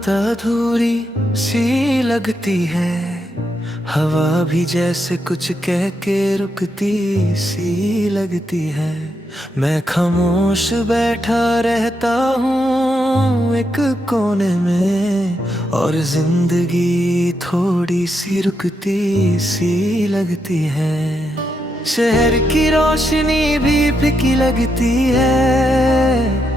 बात अधूरी सी लगती है। हवा भी जैसे कुछ कह के रुकती सी लगती है। मैं खामोश बैठा रहता हूँ एक कोने में, और जिंदगी थोड़ी सी रुकती सी लगती है। शहर की रोशनी भी फीकी लगती है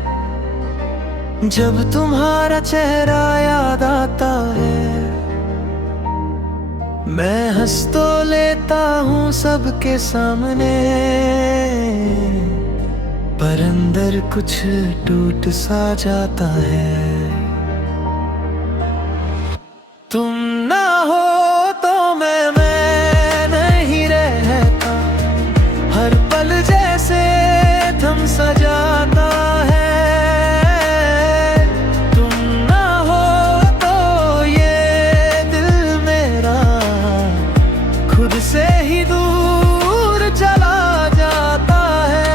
जब तुम्हारा चेहरा याद आता है। मैं हंस तो लेता हूँ सबके सामने, पर अंदर कुछ टूट सा जाता है। तुम ना हो तो मैं नहीं रहता, हर पल जैसे थम सा जाता है। से ही दूर चला जाता है।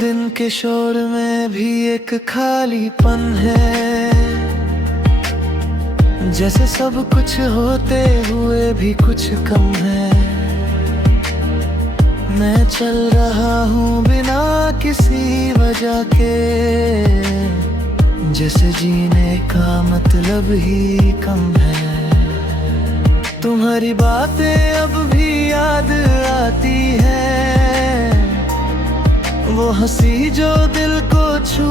दिन के शोर में भी एक खालीपन है, जैसे सब कुछ होते हुए भी कुछ कम है। मैं चल रहा हूँ बिना किसी वजह के, जैसे जीने का मतलब ही कम है। तुम्हारी बातें अब भी याद आती है, वो हंसी जो दिल को छू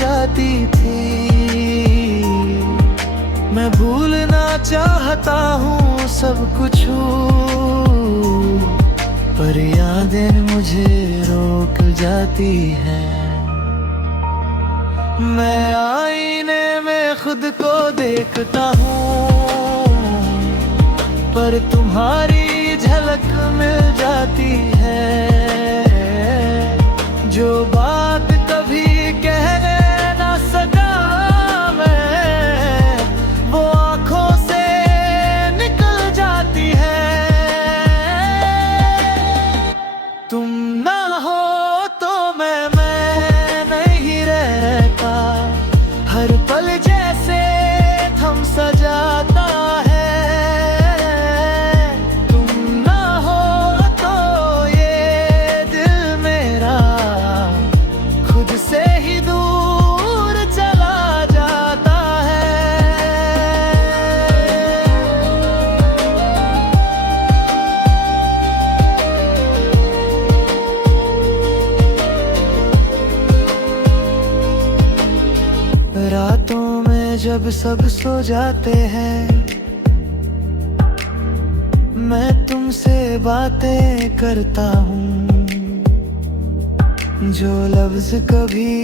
जाती थी। मैं भूलना चाहता हूँ सब कुछ, पर यादें मुझे रोक जाती हैं। मैं आईने में खुद को देखता हूँ, पर तुम्हारी झलक मिल जाती है। जो बात कभी कहने ना सका मैं, वो आँखों से निकल जाती है। तुम ना हो तो मैं नहीं रहता, हर पल जैसे थम सा जाता है। तुम ना हो तो ये दिल मेरा खुद से ही दूर चला जाता है। रातों में जब सब सो जाते हैं, मैं तुमसे बातें करता हूँ, जो लफ्ज कभी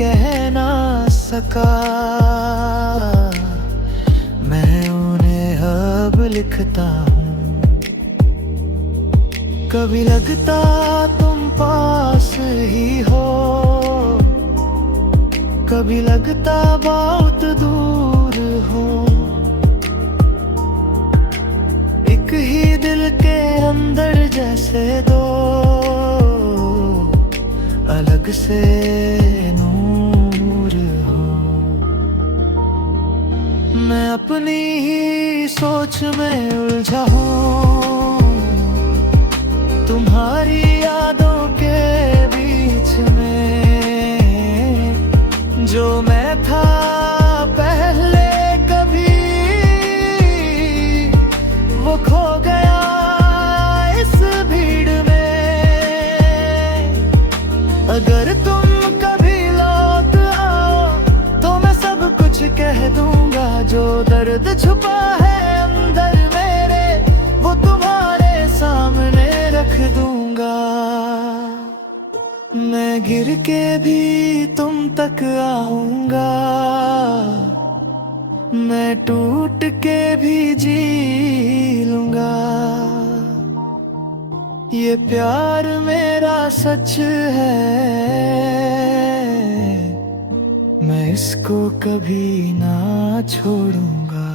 कह ना सका। मैं उन्हें अब लिखता हूँ। कभी लगता तुम पास ही हो, कभी लगता बहुत दूर हो। एक ही दिल के अंदर जैसे दो अलग से नूर हो। मैं अपनी ही सोच में उलझा हूँ, तुम्हारी यादों के बीच में। जो मैं था पहले कभी, वो खो गया इस भीड़ में। अगर तुम कभी लौट आओ तो मैं सब कुछ कह दूंगा। जो दर्द छुपा है अंदर मेरे, वो तुम्हारे सामने रख दूंगा। मैं गिर के भी तुम तक आऊंगा, मैं टूट के भी जी लूंगा। ये प्यार मेरा सच है, मैं इसको कभी ना छोड़ूंगा।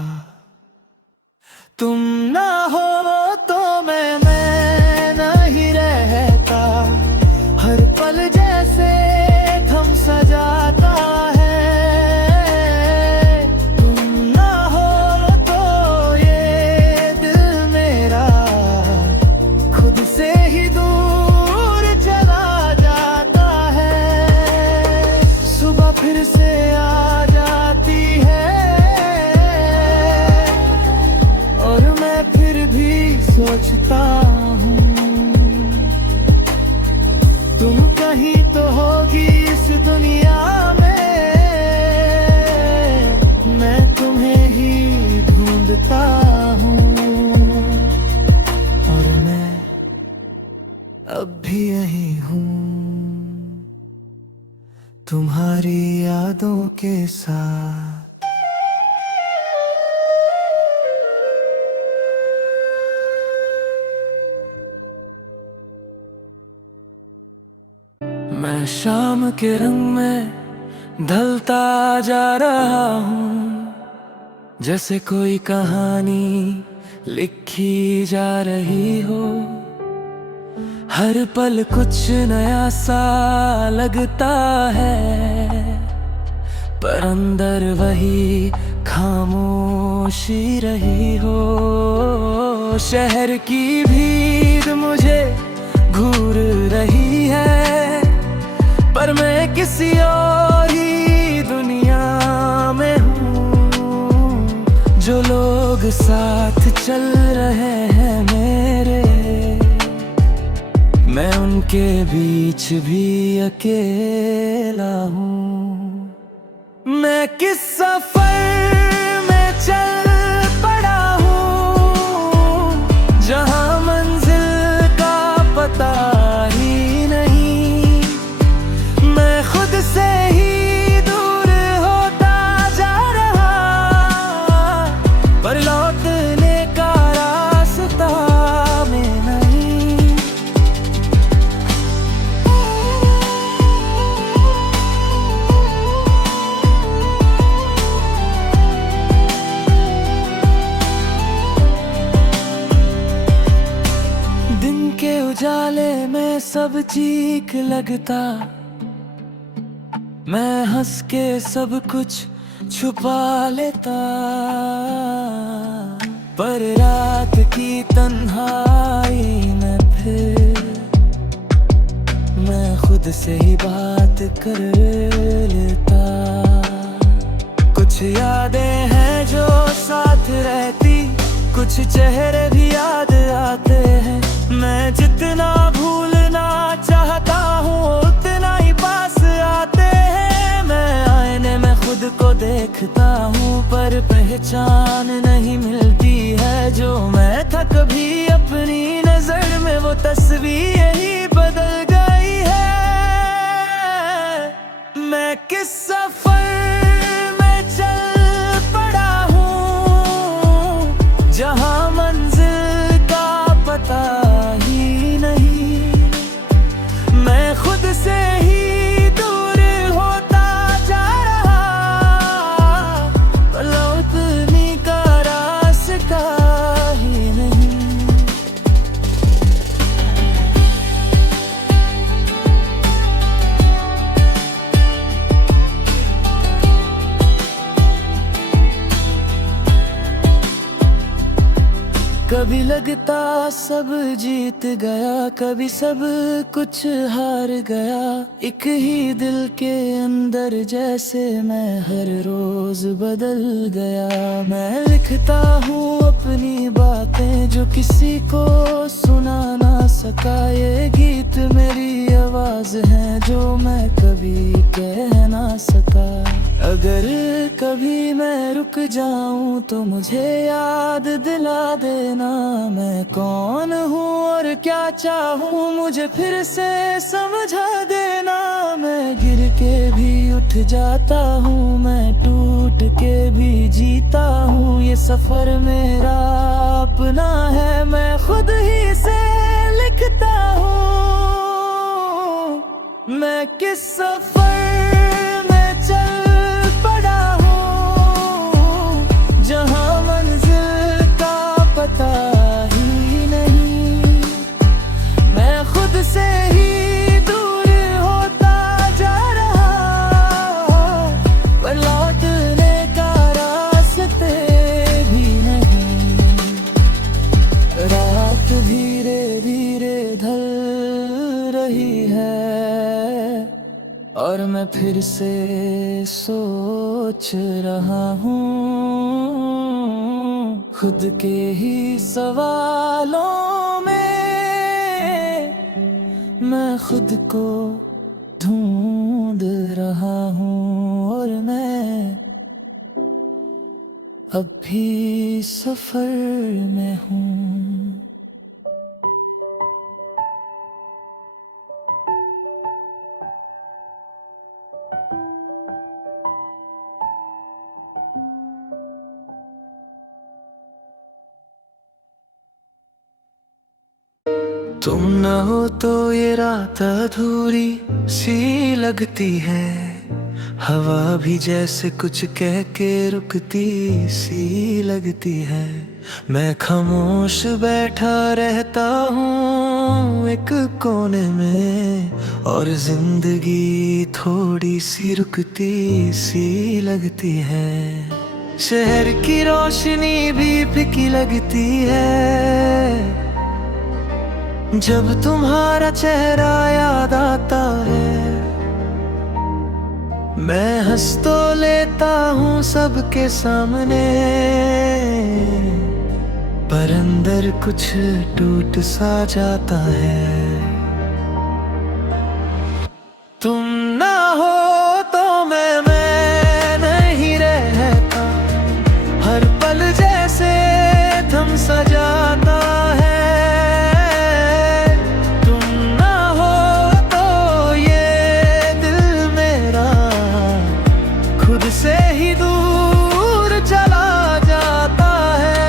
तुम ना हो तो मैं नहीं रहता, हर पल जैसे थम सा जाता है। तुम ना हो तो ये दिल मेरा खुद से ही दूर चला जाता है। सुबह फिर से आ जाती है और मैं फिर भी सोचता हूँ, तुम कहीं तो होगी इस दुनिया में, मैं तुम्हें ही ढूंढता हूँ। और मैं अब भी यही हूँ, तुम्हारी यादों के साथ। मैं शाम के रंग में ढलता जा रहा हूँ, जैसे कोई कहानी लिखी जा रही हो। हर पल कुछ नया सा लगता है, पर अंदर वही खामोशी रही हो। शहर की भीड़ मुझे घूर रही है, पर मैं किसी और ही दुनिया में हूँ। जो लोग साथ चल रहे हैं मेरे, मैं उनके बीच भी अकेला हूँ। मैं किस सफर में चल पड़ा हूँ, जहाँ मंजिल का पता ही नहीं। मैं खुद से ही दूर होता जा रहा, पर लौटने का रास्ता में नहीं। दिन के उजाले में सब चीख लगता, मैं हंस के सब कुछ छुपा लेता। पर रात की तन्हाई में फिर मैं खुद से ही बात कर लेता। कुछ यादें हैं जो साथ रहती, कुछ चेहरे भी याद आते हैं। मैं जितना भूलना चाहता हूँ उतना ही पास आते हैं। मैं आईने में खुद को देखता हूँ, पर पहचान नहीं मिलती है जो मैं था कभी। अपनी नजर में वो तस्वीर ही बदल गई है। मैं किस सफर में चल पड़ा हूँ, जहाँ मंजिल का पता ही नहीं। मैं खुद से ही दूर होता जा रहा, पर लौटने का रास्ता ही नहीं। कभी लगता सब जीत गया, कभी सब कुछ हार गया। एक ही दिल के अंदर जैसे मैं हर रोज बदल गया। मैं लिखता हूँ अपनी बातें जो किसी को सुना ना सका। ये गीत मेरी आवाज है जो मैं कभी कह ना सका। अगर कभी मैं रुक जाऊं तो मुझे याद दिला देना, मैं कौन हूँ और क्या चाहूँ मुझे फिर से समझा देना। मैं गिर के भी उठ जाता हूँ, मैं टूट के भी जीता हूँ। ये सफर मेरा अपना है, मैं खुद ही से लिखता हूँ। मैं किस सफर में चल पड़ा हूँ, जहाँ मंजिल का और मैं फिर से सोच रहा हूँ खुद के ही सवालों में। मैं खुद को ढूंढ रहा हूँ और मैं अब भी सफर में हूँ। तुम न हो तो ये रात अधूरी सी लगती है, हवा भी जैसे कुछ कह के रुकती सी लगती है। मैं खामोश बैठा रहता हूँ एक कोने में, और जिंदगी थोड़ी सी रुकती सी लगती है। शहर की रोशनी भी फीकी लगती है जब तुम्हारा चेहरा याद आता है। मैं हंस तो लेता हूँ सबके सामने, पर अंदर कुछ टूट सा जाता है। तुम ना हो तो मैं नहीं रहता, हर पल जैसे थम सा जाता है। से ही दूर चला जाता है।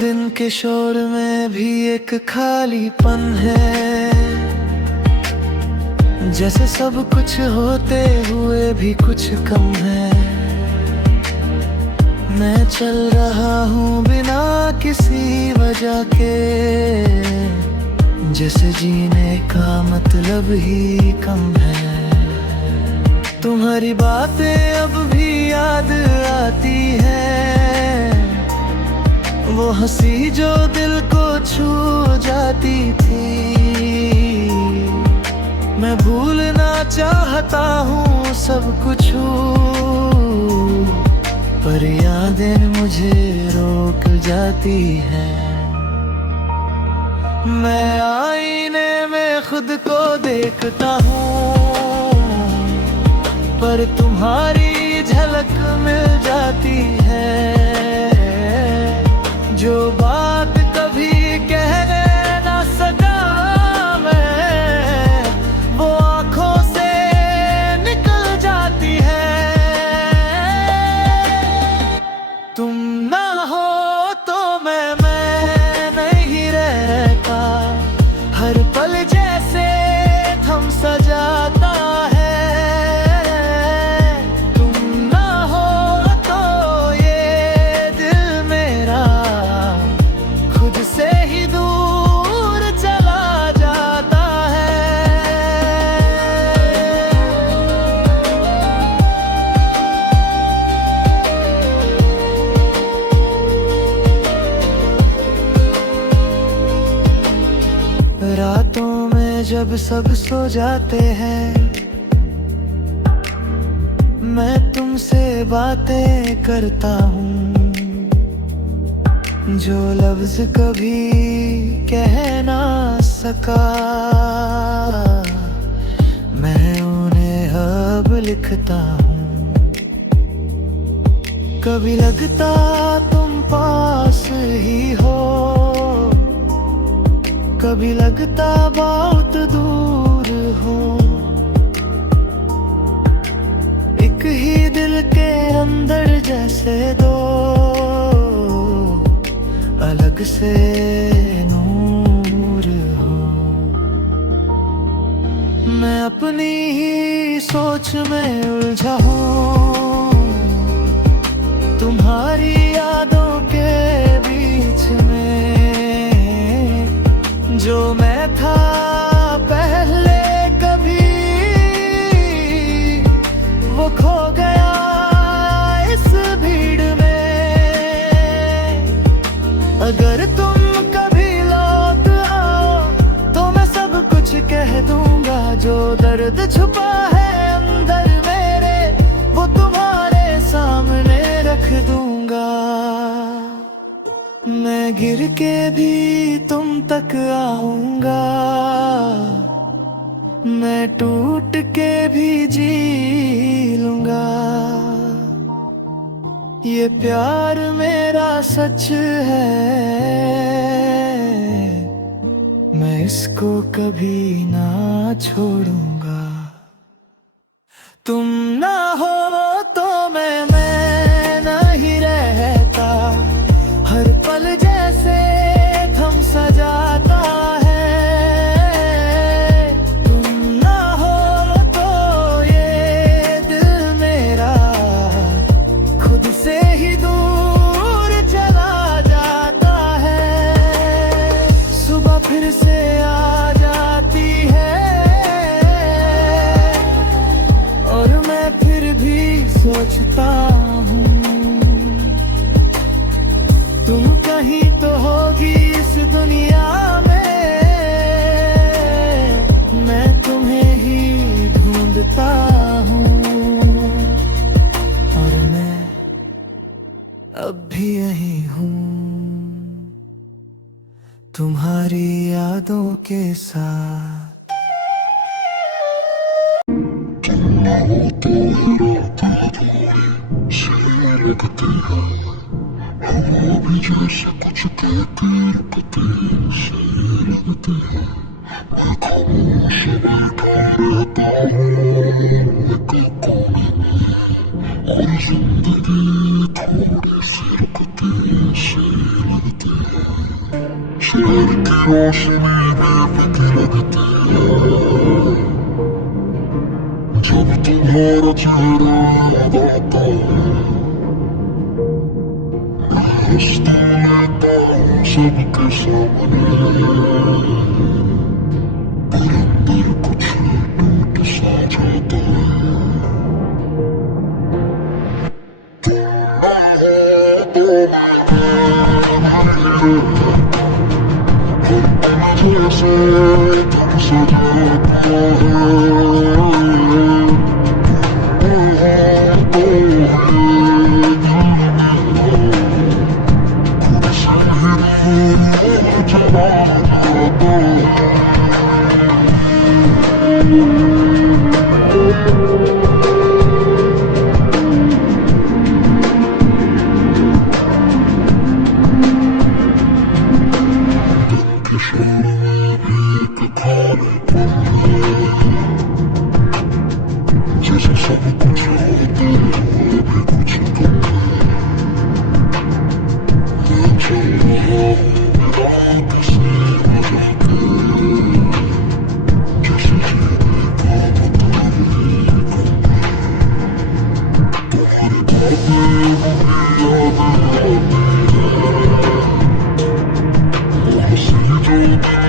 दिन के शोर में भी एक खालीपन है, जैसे सब कुछ होते हुए भी कुछ कम है। मैं चल रहा हूँ बिना किसी वजह के, जैसे जीने का मतलब ही कम है। तुम्हारी बातें अब भी याद आती है, वो हंसी जो दिल को छू जाती थी। मैं भूलना चाहता हूँ सब कुछ, पर यादें मुझे रोक जाती हैं। मैं आईने में खुद को देखता हूँ, पर तुम्हारी झलक मिल जाती है। जो बात कभी कहने ना सका मैं, वो आँखों से निकल जाती है। तुम ना हो तो मैं नहीं रहता, हर पल जैसे थम सा जाता है। तुम ना हो तो ये दिल मेरा खुद से ही दूर चला जाता है। रातों में जब सब सो जाते हैं, मैं तुमसे बातें करता हूँ, जो लफ्ज कभी कह ना सका। मैं उन्हें अब लिखता हूँ। कभी लगता तुम पास ही हो, कभी लगता बहुत दूर हो। एक ही दिल के अंदर जैसे दो अलग से नूर हो। मैं अपनी ही सोच में उलझा हूँ, तुम्हारी यादों के बीच में। जो मैं था पहले कभी, वो खो गया दर्द छुपा है अंदर मेरे, वो तुम्हारे सामने रख दूंगा। मैं गिर के भी तुम तक आऊंगा, मैं टूट के भी जी लूंगा। ये प्यार मेरा सच है, मैं इसको कभी ना छोड़ूंगा। तुम ना हो तो मैं नहीं रहता, हर पल जैसे थम सा जाता है। तुम ना हो तो ये दिल मेरा खुद से ही दूर चला जाता है। सुबह फिर से आ जाती है और मैं फिर भी सोचता हूँ, तुम कहीं तो होगी इस दुनिया में, मैं तुम्हें ही ढूंढता हूँ। और मैं अब भी यही हूँ, तुम्हारी यादों के साथ। जब तुम्हारा चेहरा याद आता है, हंसता रहता हूँ सबके सामने, पर अंदर कुछ टूट सा जाता है। तुम ना हो तो मैं जैसे तुम सजाता है। जैसे सब कुछ होता है अभी कुछ तो मैं चल रहा हूँ बिना किसी वजह के, जैसे जीने का मतलब ही तुम्हारी बातें मुझे याद आती है, वो हंसी जो दिल को छू जाती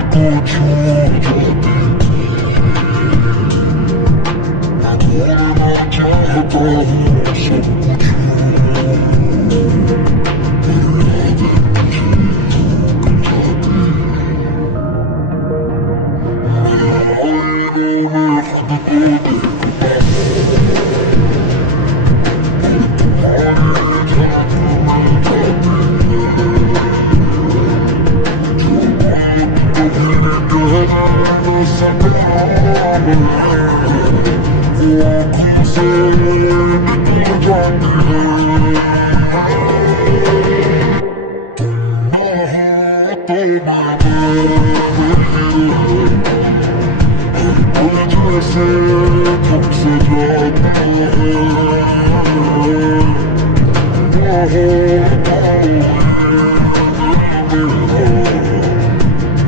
थी। मैं चाहता हूँ सब कुछ, पर यादें मुझे रोक जाती हैं। मैं आईनों में खुद को देखता हूँ, तुम्हारी झलक मिल जाती है। जो बात कभी कहना न सकता मैं, वो आँखों से निकल जाती है। तुम ना हो तो मैं जैसे थम सा जाता है। ना हो तो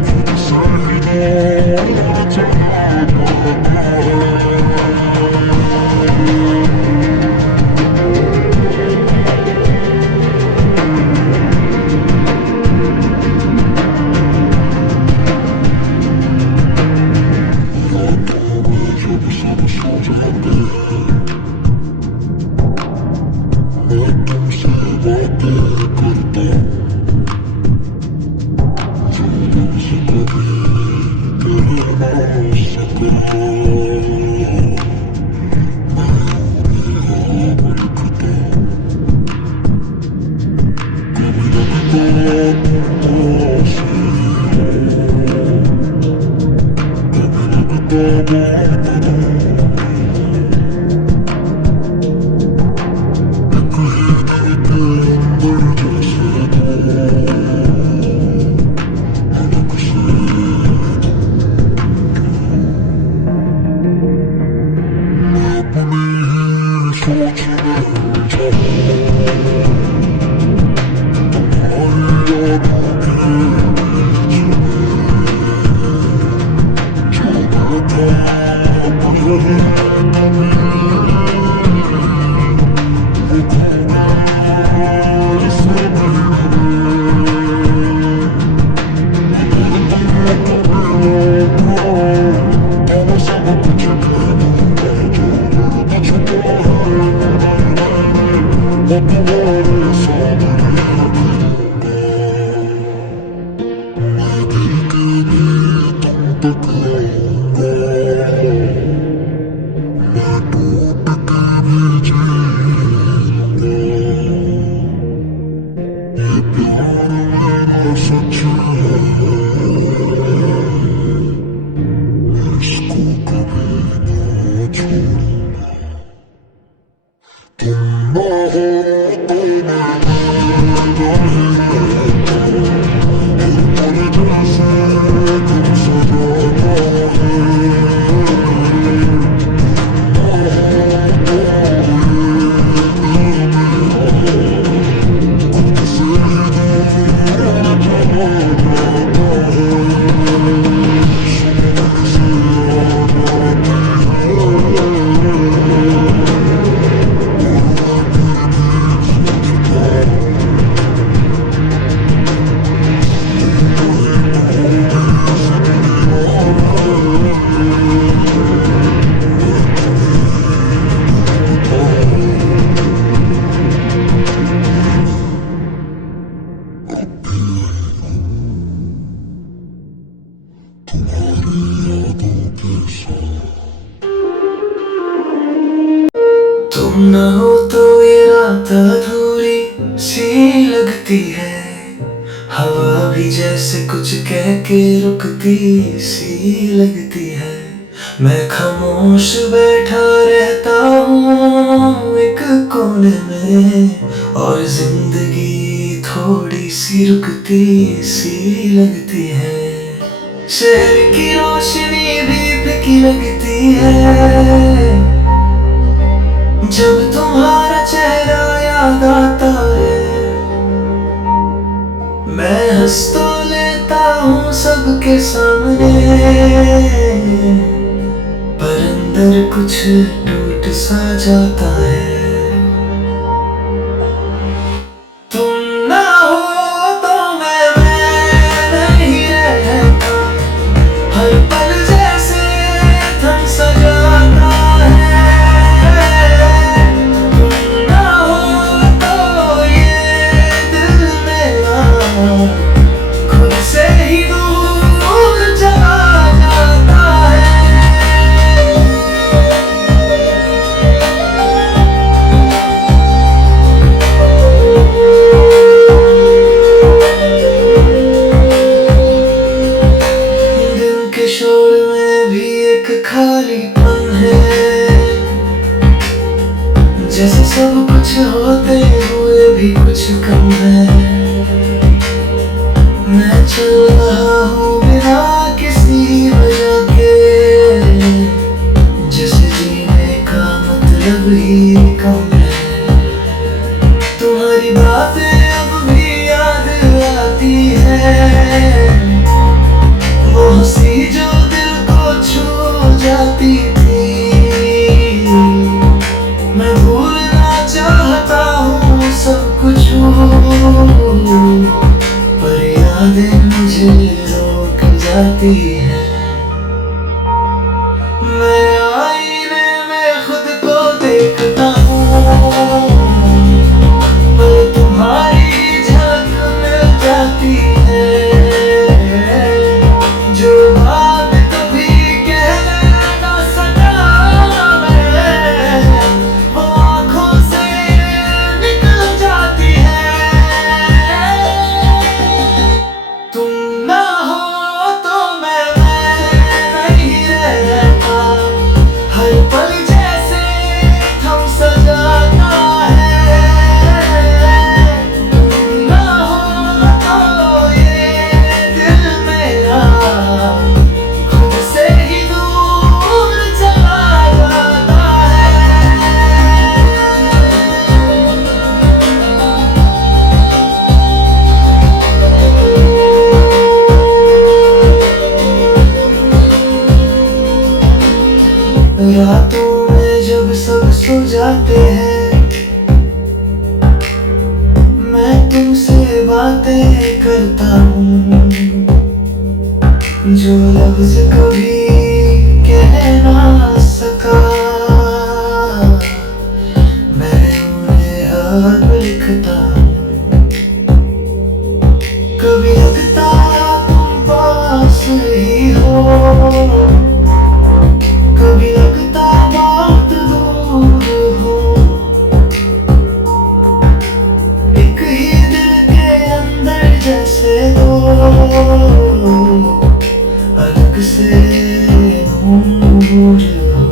खुद से ही दूर चला जाता है। जब सब सो जाते हैं, मैं तुमसे बातें करता हूँ, जो तुमसे कभी कह ना सका। तुम न हो तो ये रात अधूरी सी लगती है, हवा भी जैसे कुछ कह के रुकती सी लगती है। मैं खामोश बैठा रहता हूँ एक कोने में, और जिंदगी थोड़ी सी रुकती सी लगती है। शहर की रोशनी भी फीकी लगती है, जब तुम्हारा चेहरा याद आता है। मैं हंस तो लेता हूँ सबके सामने, पर अंदर कुछ टूट सा जाता है। तुम ना हो तो मैं नहीं रहता, हर पल जैसे थम सा जाता है। शोर में भी एक खालीपन है, जैसे सब कुछ होते हुए भी कुछ कम है। मैं चल रहा हूँ बिना किसी वजह के, जैसे जीने का मतलब ही कम है। तुम्हारी बातें अब भी याद आती है, वो हंसी जो दिल को छू जाती थी। मैं भूलना चाहता हूँ सब कुछ, पर यादें मुझे रोक जाती है। मैं आईने में खुद को देखता हूँ, पर तुम्हारी झलक मिल जाती है। जो बात कभी कह ना सका मैं, वो आँखों से निकल जाती है। तुम ना हो तो मैं रातों में जब सब सो जाते हैं, मैं तुमसे बातें करता हूँ, जो लफ्ज कभी कह ना सका, मैं उन्हें अब लिखता हूँ। कभी लगता तुम पास ही हो, कभी लगता बहुत दूर हो, एक ही दिल के अंदर जैसे दो अलग से नूर हो।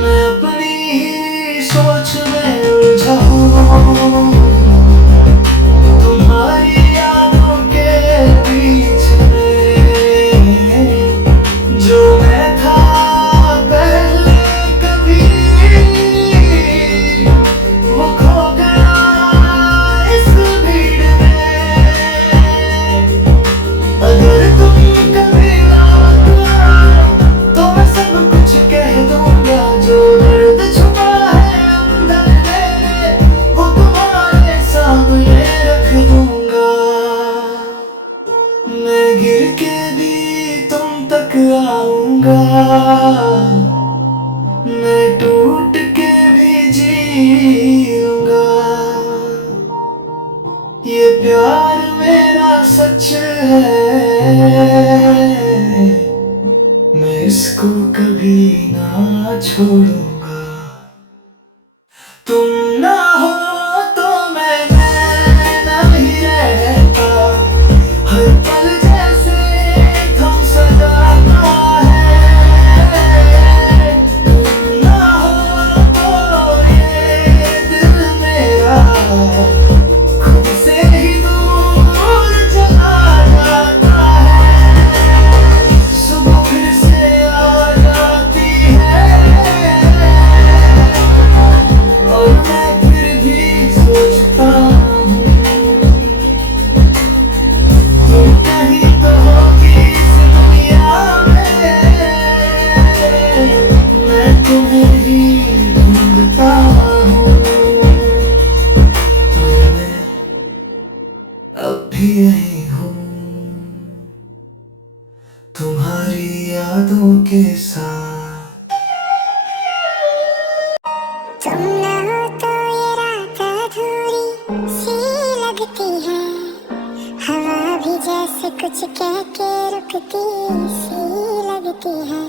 मैं अपनी ही सोच में उलझा हूँ, तुम्हारी यादों के बीच में, जो मैं था पहले कभी, वो खो गया इस भीड़ में। अगर तुम कभी रात आओ तो मैं सब कुछ कह दूंगा, जो दर्द छुपा है अंदर मेरे, वो तुम्हारे सामने रख दूंगा। मैं गिर के भी तुम तक आऊंगा, मैं टूट के भी जी लूंगा। ये प्यार मेरा सच है, मैं इसको कभी ना छोड़ूंगा। तुम ना हो तो मैं नहीं रहता, हर पल जैसे थम सा जाता है। तुम ना हो तो ये दिल मेरा खुद से ही दूर चला जाता है। सुबह फिर से आ जाती है, और मैं फिर भी सोचता हूँ, तुम कहीं तो होगी इस दुनिया में, मैं तुम्हें ही ढूंढता हूँ। मैं अब भी यही हूँ, तुम्हारी यादों के साथ। तुम ना हो तो ये रात अधूरी सी लगती है, हवा भी जैसे कुछ कह के रुकती सी लगती है।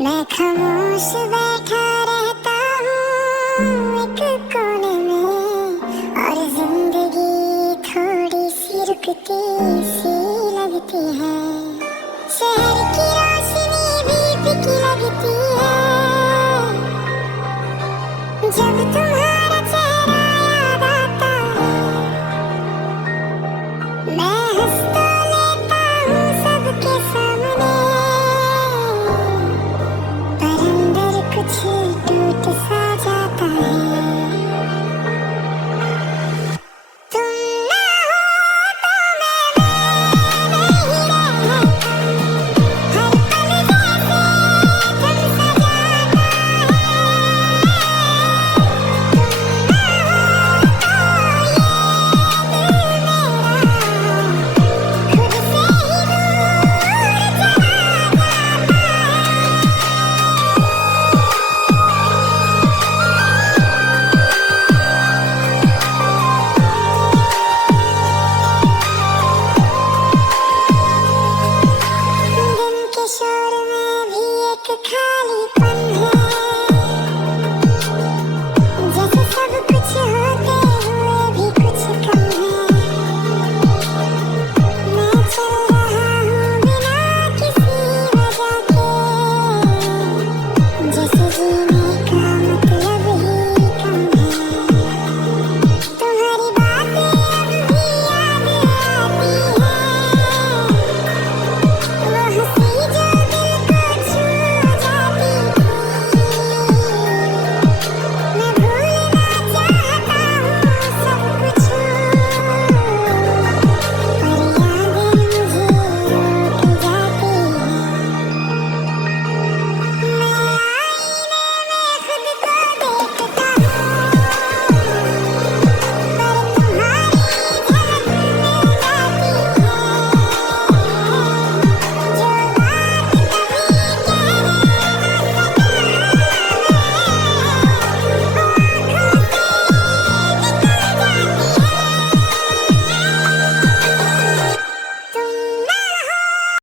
मैं खामोश बैठा रहता हूँ एक कोने में, और जिंदगी थोड़ी सी रुकती सी लगती है।